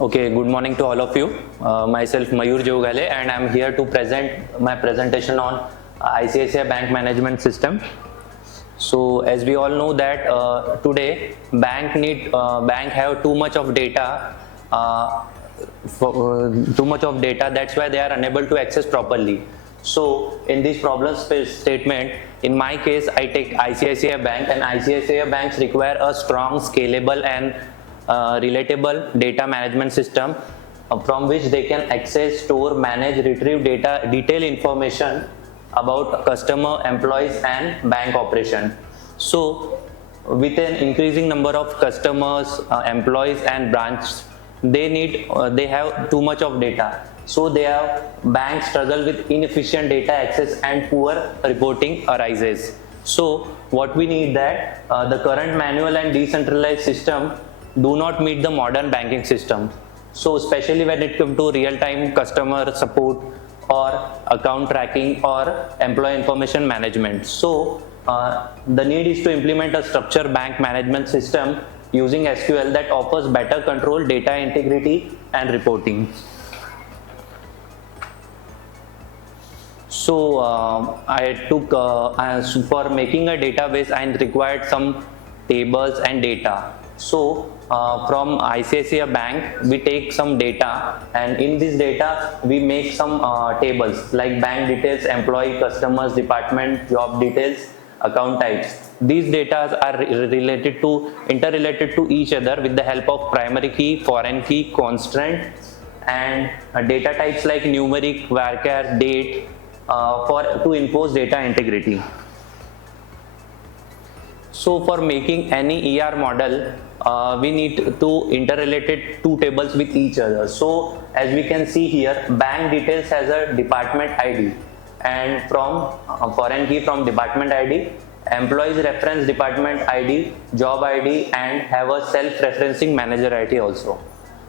Okay, good morning to all of you. Myself Mayur Jogale, and I'm here to present my presentation on ICICI Bank Management System. So, as we all know that today bank have too much of data, That's why they are unable to access properly. So, in this problem statement, in my case, I take ICICI Bank, and ICICI banks require a strong, scalable, and relatable data management system from which they can access, store, manage, retrieve detailed information about customer, employees, and bank operation. So with an increasing number of customers, employees, and branches, they have too much of data. So banks struggle with inefficient data access and poor reporting arises. So what we need that the current manual and decentralized system do not meet the modern banking system. So especially when it comes to real-time customer support or account tracking or employee information management. So the need is to implement a structured bank management system using SQL that offers better control, data integrity, and reporting. So I took for making a database, I required some tables and data. So from ICICI Bank, we take some data, and in this data we make some tables like bank details, employee, customers, department, job details, account types. These data are interrelated to each other with the help of primary key, foreign key, constraint, and data types like numeric, varchar, date to enforce data integrity. So for making any ER model, we need to interrelated two tables with each other. So as we can see here, bank details has a department ID, and from foreign key from department ID, employees reference department ID, job ID, and have a self-referencing manager ID also.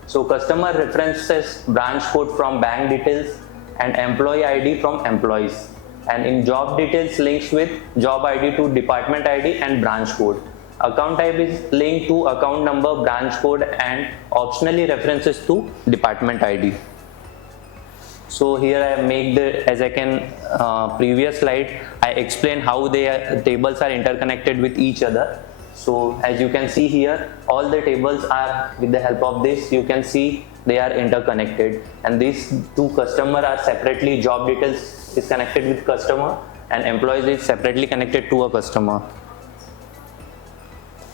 So customer references branch code from bank details and employee ID from employees. And in job details links with job ID to department ID and branch code. Account type is linked to account number, branch code, and optionally references to department ID. So here I make previous slide, I explain how tables are interconnected with each other. So as you can see here, all the tables are, with the help of this, you can see they are interconnected, and these two customers are separately, job details is connected with customer and employees is separately connected to a customer.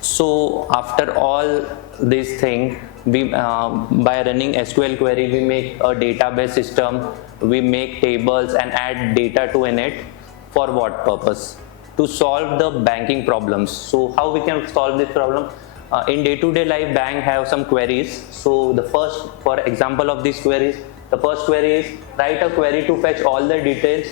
So after all this thing, by running SQL query, we make a database system, we make tables and add data to in it. For what purpose? To solve the banking problems. So how we can solve this problem? In day-to-day life, bank have some queries. So the first, for example of these queries, the first query is write a query to fetch all the details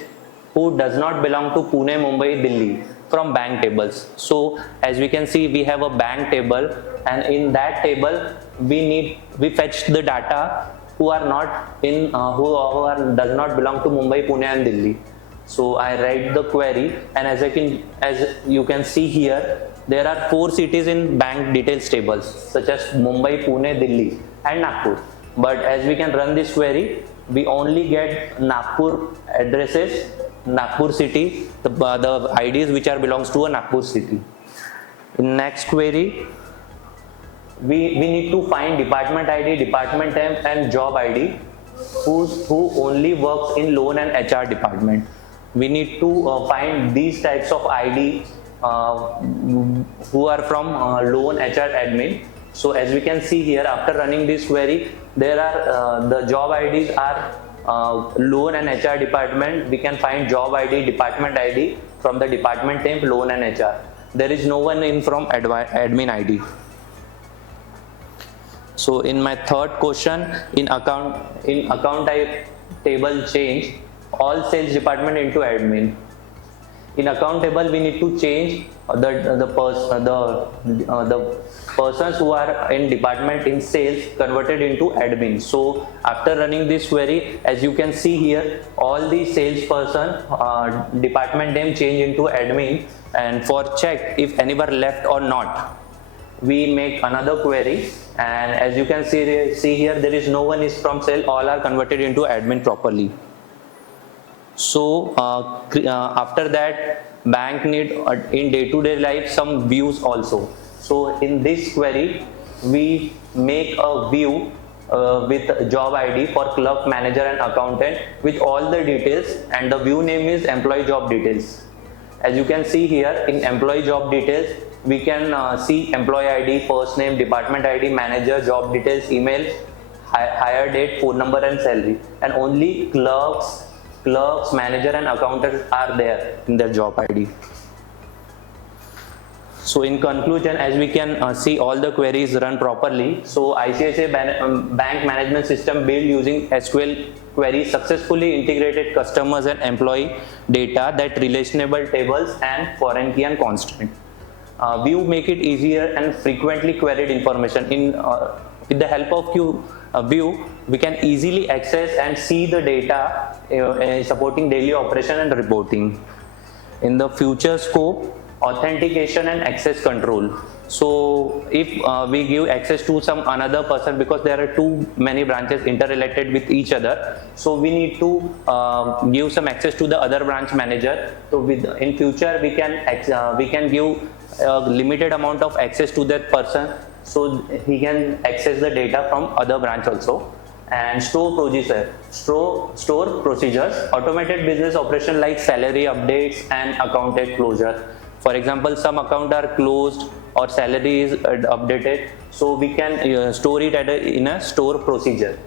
who does not belong to Pune, Mumbai, Delhi from bank tables. So as we can see, we have a bank table, and in that table we fetch the data who are not in does not belong to Mumbai, Pune, and Delhi. So I write the query, and as you can see here, there are 4 cities in bank details tables such as Mumbai, Pune, Delhi, and Nagpur. But as we can run this query, we only get Nagpur addresses, Nagpur city, the IDs which belongs to a Nagpur city. In next query, we need to find department ID, department name, and job ID who only works in loan and HR department. We need to find these types of ID who are from loan HR admin. So as we can see here, after running this query, there are the job IDs are loan and HR department. We can find job ID, department ID from the department name, loan and HR. There is no one in from admin ID. So in my third question, in account type table change all sales department into admin. In account table, we need to change the persons who are in department in sales converted into admin. So after running this query, as you can see here, all the salesperson department name change into admin, and for check if any were left or not, we make another query, and as you can see here, there is no one is from sale, all are converted into admin properly. So after that, bank need in day-to-day life some views also. So in this query, we make a view with job ID for clerk, manager and accountant with all the details, and the view name is employee job details. As you can see here, in employee job details, we can see employee ID, first name, department ID, manager, job details, email, hire date, phone number and salary, and only clerks, manager and accountants are there in their job ID. So in conclusion, as we can see, all the queries run properly. So ICICI bank management system built using SQL queries successfully integrated customers and employee data, that relational tables and foreign key and constant. View make it easier and frequently queried information. With the help of view, we can easily access and see the data supporting daily operation and reporting. In the future scope, authentication and access control. So if we give access to some another person, because there are too many branches interrelated with each other, so we need to give some access to the other branch manager. So in future we can give a limited amount of access to that person, so he can access the data from other branch also. And store procedures, automated business operation like salary updates and account closure. For example, some account are closed or salary is updated, so we can store it in a store procedure.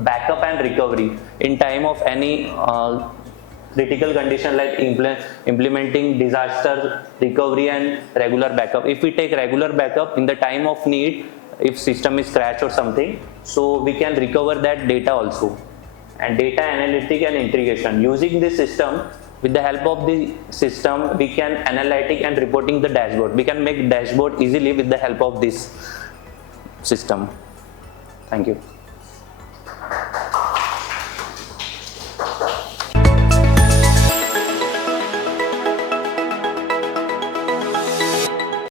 Backup and recovery in time of any critical condition like implementing disaster recovery and regular backup. If we take regular backup in the time of need, if system is crashed or something, so we can recover that data also. And data analytic and integration, using this system, with the help of the system, we can analytic and reporting the dashboard. We can make dashboard easily with the help of this system. Thank you.